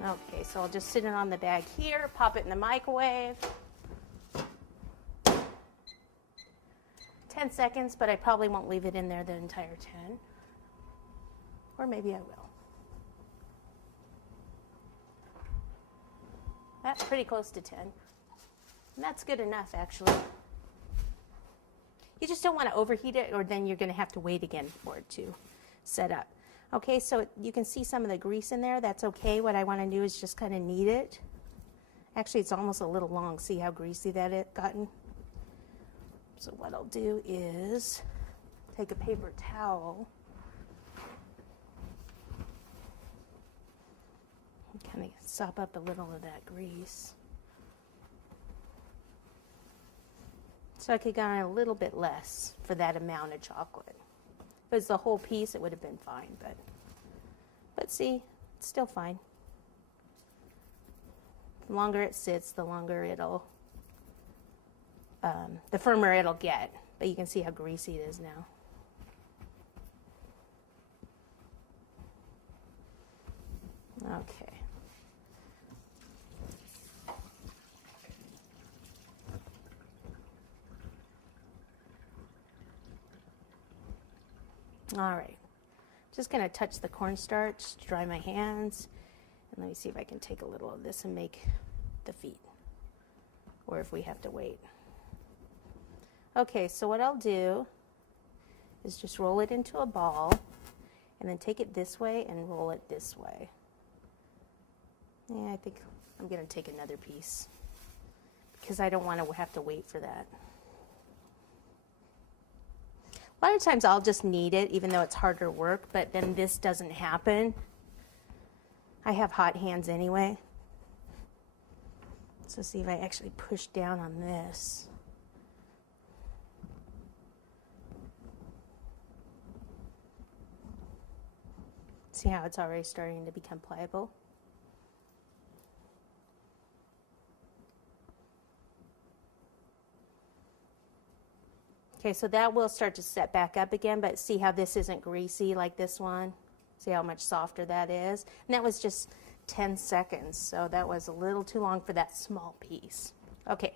Okay, so I'll just sit it on the bag here, pop it in the microwave. 10 seconds, but I probably won't leave it in there the entire 10. Or maybe I will. That's pretty close to 10. And that's good enough, actually. You just don't want to overheat it, or then you're going to have to wait again for it to set up. Okay, so you can see some of the grease in there. That's okay. What I want to do is just kind of knead it. Actually, it's almost a little long. See how greasy that it's gotten? So what I'll do is take a paper towel and kind of sop up a little of that grease. So I could get on a little bit less for that amount of chocolate. If it was the whole piece, it would have been fine, but see, it's still fine. The longer it sits, the longer it'll, the firmer it'll get. But you can see how greasy it is now. Okay. All right, just going to touch the cornstarch to dry my hands. And let me see if I can take a little of this and make the feet, or if we have to wait. Okay, so what I'll do is just roll it into a ball and then take it this way and roll it this way. Yeah, I think I'm going to take another piece because I don't want to have to wait for that. A lot of times I'll just knead it, even though it's harder work, but then this doesn't happen. I have hot hands anyway. So see if I actually push down on this. See how it's already starting to become pliable? Okay, so that will start to set back up again, but see how this isn't greasy like this one? See how much softer that is? And that was just 10 seconds, so that was a little too long for that small piece. Okay,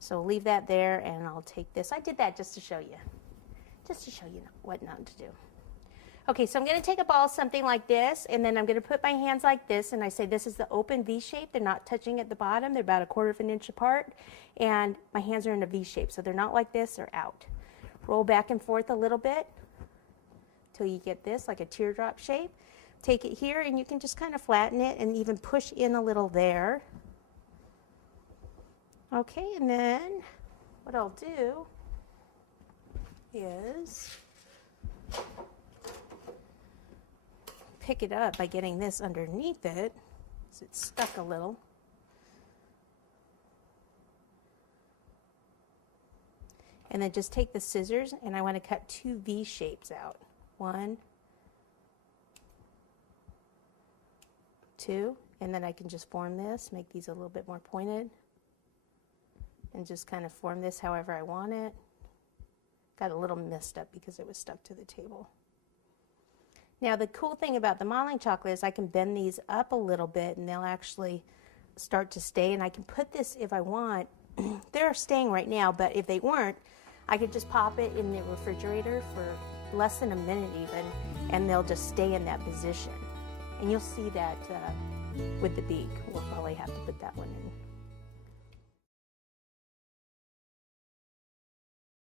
so leave that there, and I'll take this. I did that just to show you what not to do. Okay, so I'm going to take a ball, something like this, and then I'm going to put my hands like this, and I say this is the open V shape. They're not touching at the bottom. They're about 1/4 of an inch apart, and my hands are in a V shape, so they're not like this. They're out. Roll back and forth a little bit till you get this, like a teardrop shape. Take it here, and you can just kind of flatten it and even push in a little there. Okay, and then what I'll do is pick it up by getting this underneath it, because it's stuck a little. And then just take the scissors, and I want to cut 2 V shapes out. 1, 2, and then I can just form this, make these a little bit more pointed, and just kind of form this however I want it. Got a little messed up because it was stuck to the table. Now the cool thing about the modeling chocolate is I can bend these up a little bit and they'll actually start to stay, and I can put this if I want. They're staying right now, but if they weren't, I could just pop it in the refrigerator for less than a minute even, and they'll just stay in that position. And you'll see that with the beak. We'll probably have to put that one in.